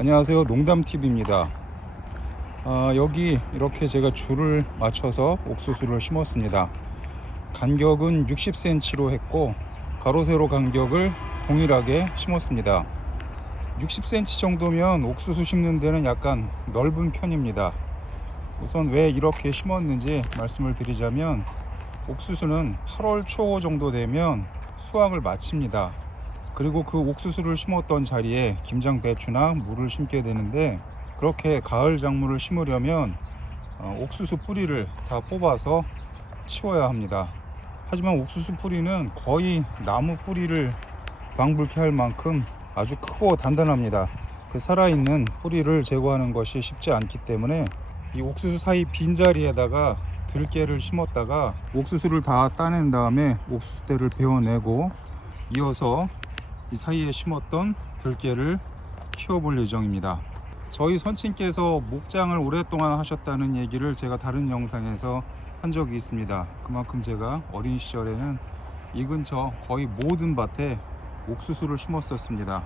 안녕하세요, 농담TV입니다. 여기 이렇게 제가 줄을 맞춰서 옥수수를 심었습니다. 간격은 60cm로 했고 가로 세로 간격을 동일하게 심었습니다. 60cm 정도면 옥수수 심는 데는 약간 넓은 편입니다. 우선 왜 이렇게 심었는지 말씀을 드리자면, 옥수수는 8월 초 정도 되면 수확을 마칩니다. 그리고 그 옥수수를 심었던 자리에 김장 배추나 물을 심게 되는데, 그렇게 가을 작물을 심으려면 옥수수 뿌리를 다 뽑아서 치워야 합니다. 하지만 옥수수 뿌리는 거의 나무 뿌리를 방불케 할 만큼 아주 크고 단단합니다. 그 살아있는 뿌리를 제거하는 것이 쉽지 않기 때문에 이 옥수수 사이 빈자리에다가 들깨를 심었다가 옥수수를 다 따낸 다음에 옥수수대를 베어내고 이어서 이 사이에 심었던 들깨를 키워볼 예정입니다. 저희 선친께서 목장을 오랫동안 하셨다는 얘기를 제가 다른 영상에서 한 적이 있습니다. 그만큼 제가 어린 시절에는 이 근처 거의 모든 밭에 옥수수를 심었었습니다.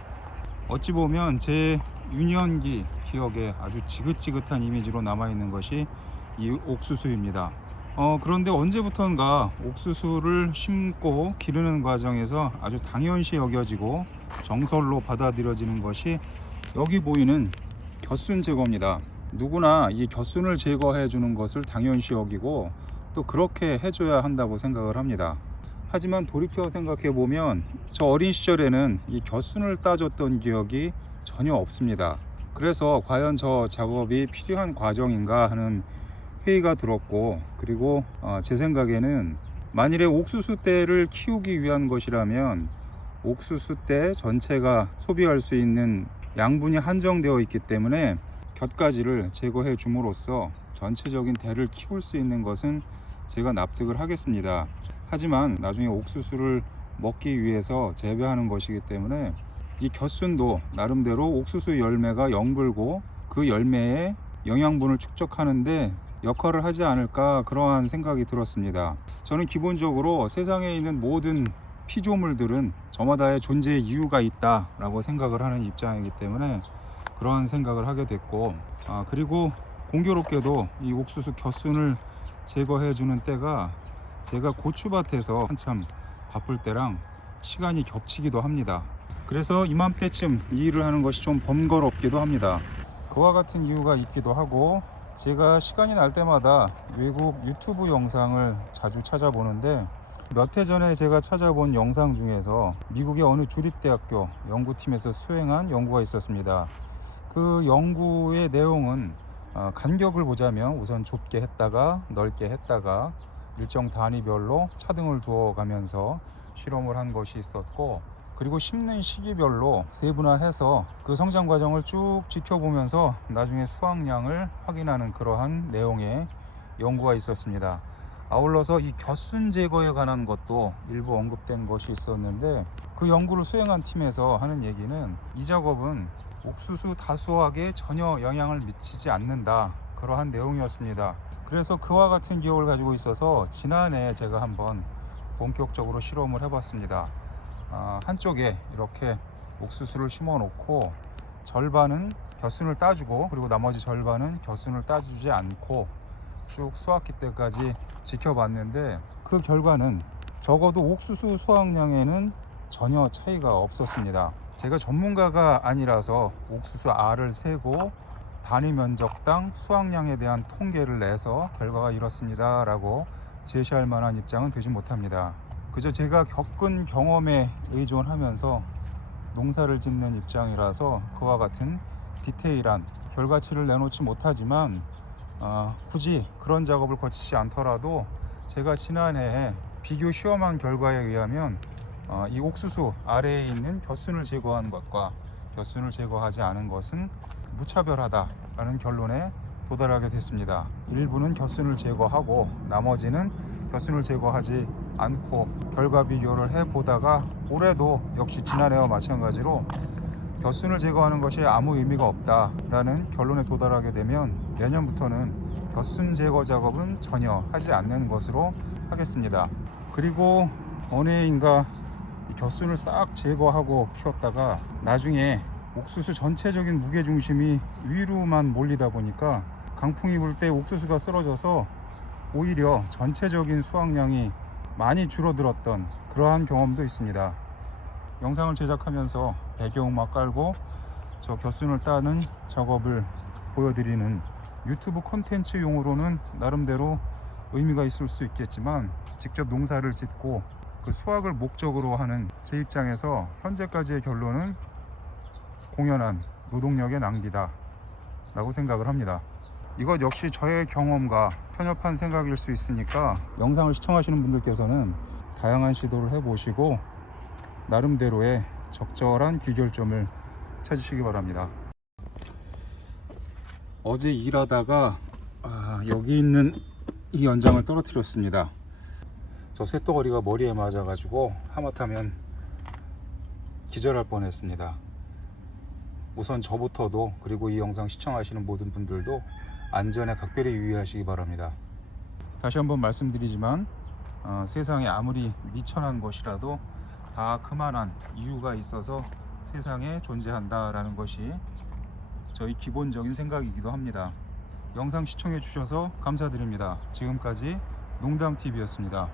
어찌 보면 제 유년기 기억에 아주 지긋지긋한 이미지로 남아있는 것이 이 옥수수입니다. 그런데 언제부턴가 옥수수를 심고 기르는 과정에서 아주 당연시 여겨지고 정설로 받아들여지는 것이 여기 보이는 겨순 제거입니다. 누구나 이 겨순을 제거해 주는 것을 당연시 여기고 또 그렇게 해줘야 한다고 생각을 합니다. 하지만 돌이켜 생각해 보면 저 어린 시절에는 이 겨순을 따줬던 기억이 전혀 없습니다. 그래서 과연 저 작업이 필요한 과정인가 하는 회의가 들었고, 그리고 제 생각에는 만일에 옥수수대를 키우기 위한 것이라면 옥수수대 전체가 소비할 수 있는 양분이 한정되어 있기 때문에 곁가지를 제거해 줌으로써 전체적인 대를 키울 수 있는 것은 제가 납득을 하겠습니다. 하지만 나중에 옥수수를 먹기 위해서 재배하는 것이기 때문에 이 겨순도 나름대로 옥수수 열매가 연글고 그 열매에 영양분을 축적하는데 역할을 하지 않을까, 그러한 생각이 들었습니다. 저는 기본적으로 세상에 있는 모든 피조물들은 저마다의 존재의 이유가 있다라고 생각을 하는 입장이기 때문에 그러한 생각을 하게 됐고, 그리고 공교롭게도 이 옥수수 겨순을 제거해 주는 때가 제가 고추밭에서 한참 바쁠 때랑 시간이 겹치기도 합니다. 그래서 이맘때쯤 이 일을 하는 것이 좀 번거롭기도 합니다. 그와 같은 이유가 있기도 하고, 제가 시간이 날 때마다 외국 유튜브 영상을 자주 찾아보는데, 몇 해 전에 제가 찾아본 영상 중에서 미국의 어느 주립대학교 연구팀에서 수행한 연구가 있었습니다. 그 연구의 내용은 간격을 보자면 우선 좁게 했다가 넓게 했다가 일정 단위별로 차등을 두어 가면서 실험을 한 것이 있었고, 그리고 심는 시기별로 세분화해서 그 성장 과정을 쭉 지켜보면서 나중에 수확량을 확인하는 그러한 내용의 연구가 있었습니다. 아울러서 이 겨순 제거에 관한 것도 일부 언급된 것이 있었는데, 그 연구를 수행한 팀에서 하는 얘기는 이 작업은 옥수수 다수학에 전혀 영향을 미치지 않는다, 그러한 내용이었습니다. 그래서 그와 같은 기억을 가지고 있어서 지난해 제가 한번 본격적으로 실험을 해봤습니다. 한쪽에 이렇게 옥수수를 심어 놓고 절반은 겨순을 따주고, 그리고 나머지 절반은 겨순을 따주지 않고 쭉 수확기 때까지 지켜봤는데, 그 결과는 적어도 옥수수 수확량에는 전혀 차이가 없었습니다. 제가 전문가가 아니라서 옥수수 알을 세고 단위 면적당 수확량에 대한 통계를 내서 결과가 이렇습니다 라고 제시할 만한 입장은 되지 못합니다. 그저 제가 겪은 경험에 의존하면서 농사를 짓는 입장이라서 그와 같은 디테일한 결과치를 내놓지 못하지만, 굳이 그런 작업을 거치지 않더라도 제가 지난해에 비교 시험한 결과에 의하면 이 옥수수 아래에 있는 겨순을 제거한 것과 겨순을 제거하지 않은 것은 무차별하다라는 결론에 도달하게 됐습니다. 일부는 겨순을 제거하고 나머지는 겨순을 제거하지 않고 결과 비교를 해보다가 올해도 역시 지난해와 마찬가지로 겨순을 제거하는 것이 아무 의미가 없다라는 결론에 도달하게 되면 내년부터는 겨순 제거 작업은 전혀 하지 않는 것으로 하겠습니다. 그리고 어느 해인가 겨순을 싹 제거하고 키웠다가 나중에 옥수수 전체적인 무게중심이 위로만 몰리다 보니까 강풍이 불 때 옥수수가 쓰러져서 오히려 전체적인 수확량이 많이 줄어들었던 그러한 경험도 있습니다. 영상을 제작하면서 배경음악 깔고 저 겨순을 따는 작업을 보여드리는 유튜브 콘텐츠용으로는 나름대로 의미가 있을 수 있겠지만, 직접 농사를 짓고 그 수확을 목적으로 하는 제 입장에서 현재까지의 결론은 공연한 노동력의 낭비다 라고 생각을 합니다. 이것 역시 저의 경험과 편협한 생각일 수 있으니까 영상을 시청하시는 분들께서는 다양한 시도를 해보시고 나름대로의 적절한 귀결점을 찾으시기 바랍니다. 어제 일하다가 여기 있는 이 연장을 떨어뜨렸습니다. 저 쇳덩어리가 머리에 맞아 가지고 하마터면 기절할 뻔했습니다. 우선 저부터도, 그리고 이 영상 시청하시는 모든 분들도 안전에 각별히 유의하시기 바랍니다. 다시 한번 말씀드리지만 세상에 아무리 미천한 것이라도 다 그만한 이유가 있어서 세상에 존재한다라는 것이 저희 기본적인 생각이기도 합니다. 영상 시청해 주셔서 감사드립니다. 지금까지 농담TV였습니다.